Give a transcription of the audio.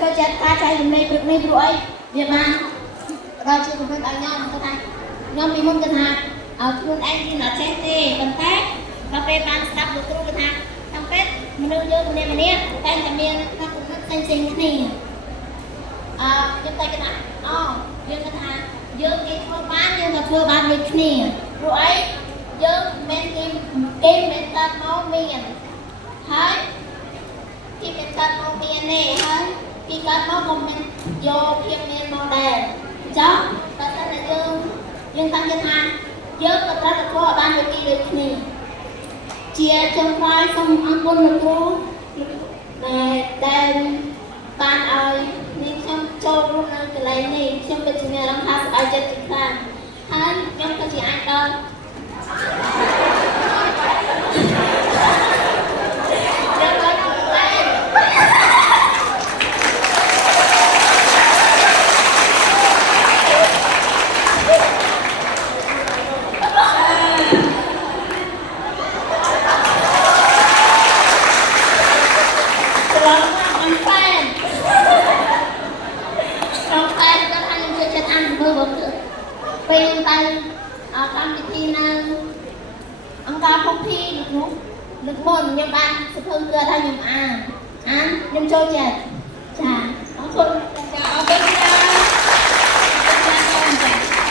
ចូលចិត្តការចែករំលែកព្រឹកនេះព្រោះអីវាបានដល់ជាកំណត់ឲ្យខ្ញុំគាត់ថាខ្ញុំពីមុនគាត់ថាខ្លួនឯងគឺអត់ចេះទេប៉ុន្តែដល់ពេលបានស្ដាប់លោកគ្រូគាត់ថាតាមពិតមនុស្សយើងម្នាក់តែតែមានការកំណត់ផ្សេងៗគ្នាខ្ញុំតែគាត់ថាយើងគាត់ថាយើងគេធ្វើបានយើងក៏ធ្វើបានដូចគ្នាព្រោះអីយើងមិនគេមិនកើតមកមានហើយគេមិនកើតមកមានទេហើយគេកើតមកក៏មិនយកភាពមានមកដែរអញ្ចឹងតែតែយើងតាំងចិត្តថាយើងក៏ត្រូវតែធ្វើឲ្យបានដូចគេដូចគ្នាជាចុងក្រោយសូមអរគុណលោកគ្រូដែលបានឲ្យនេះខ្ញុំចូលរួមនៅកន្លែងនេះខ្ញុំពិតជាមានអារម្មណ៍ថាស្អប់ចិត្តជាខ្លាំងហើយខ្ញុំក៏ជាអាចដល់ពេលទៅកម្មវិធីនៅអង្គការភពភីលោកមុនខ្ញុំបានសភើគឺថាខ្ញុំអានខ្ញុំចូលចិត្តចាអរគុណ